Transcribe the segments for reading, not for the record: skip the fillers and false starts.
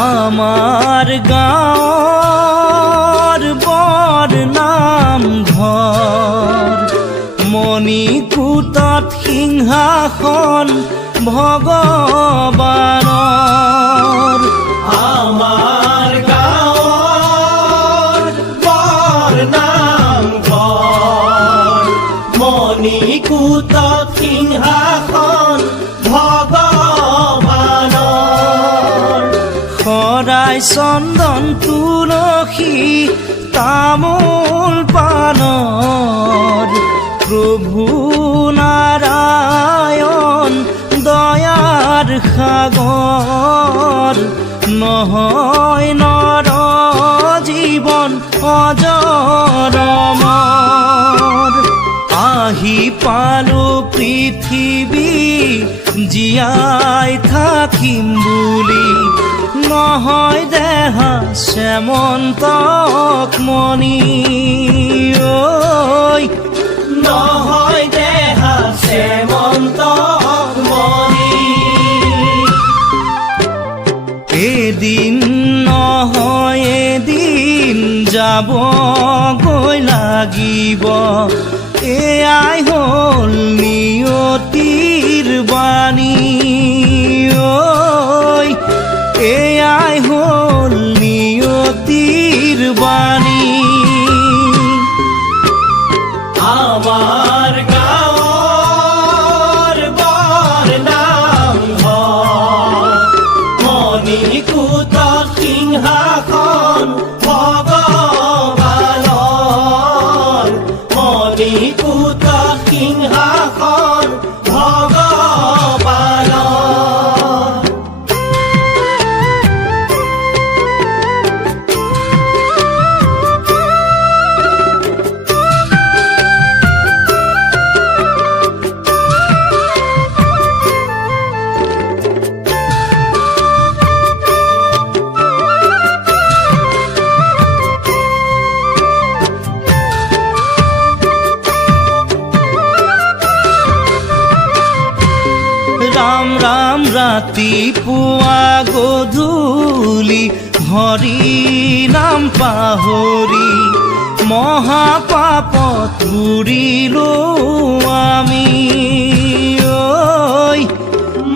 আমাৰ গাঁৱৰ বৰ নামঘৰ মণিকূটত সিংহাসন ভগৱানৰ। আমাৰ গাঁৱৰ বৰ নামঘৰ মণিকূটত সিংহাসন ভগৱানৰ। শৰাই চন্দন তুলসী তামোল পানৰ প্ৰভু নাৰায়ণ দয়াৰ সাগৰ নহয় নৰ জীৱন অজৰমৰ। আহি পালো পৃথিৱী জীয়াই থাকিম বুলি নহয় দেহা শ্যামন্তক মণি ঐ নহয় দেহা শ্যামন্তক মণি। এদিন নহয় এদিন যাবগৈ লাগিব এয়াই হ'ল নিয়তিৰ বাণী ঐ এয়াই হ'ল নিয়তিৰ বাণী। আমাৰ গাঁৱৰ বৰ নামঘৰ মণিকূটত সিংহাসন ভগৱানৰ। মণিকূটত সিংহাসন ভগৱানৰ। ৰাম ৰাম ৰাতিপুৱা গধূলি হৰি নাম পাহৰি মহাপাপত বুৰিলো আমি ঐ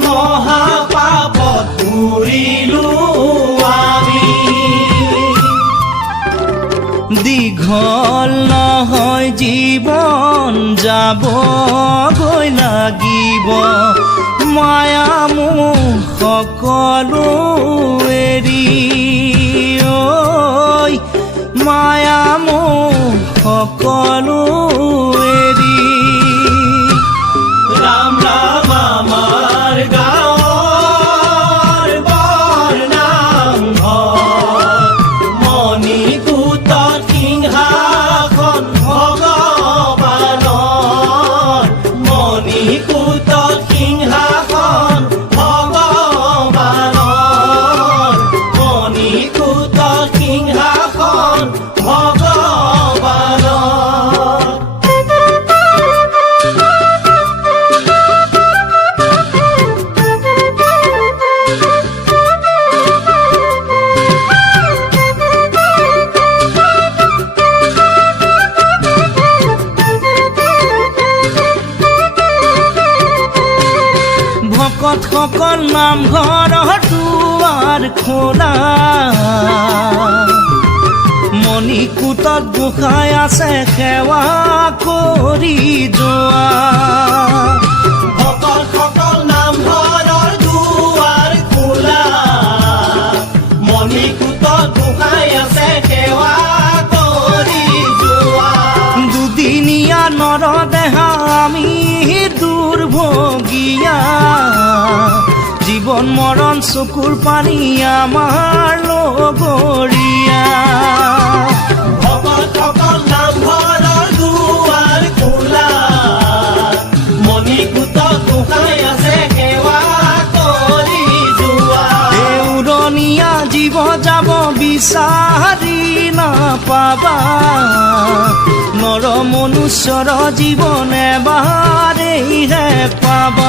মহাপাপত বুৰিলো আমি। দীঘল নহয় জীৱন যাবগৈ লাগিব মায়া মোহ সকলো এৰি ঐ মায়া মোহ সকলো এৰি। ৰাম ৰাম আমাৰ গাঁৱৰ বৰ নামঘৰ মণিকূটত সিংহাসন ভগৱানৰ। মণিকূটত সিংহাসন ভগৱানৰ। মণিকূটত সিংহাসন ভগৱানৰ। ভকতসকল নামঘৰৰ দুৱাৰ খোলা মণিকূটত গোসাঁই আছে সেৱা কৰি যোৱা। ভকতসকল নামঘৰৰ দুৱাৰ খোলা মণিকূটত গোসাঁই আছে সেৱা কৰি যোৱা। দুদিনীয়া নৰদেহা আমি দুৰ্ভগীয়া জীৱন মৰণ চকুৰ পানী আমাৰ লগৰীয়া। ভকতসকল নামঘৰৰ দুৱাৰ খোলা মণিকূটত গোসাঁই আছে সেৱা কৰি যোৱা। দেউৰণীয়া জীৱ যাব বিচাৰি নাপাবা নৰ মনুষ্যৰ জীৱন এবাৰেইহে পাবা।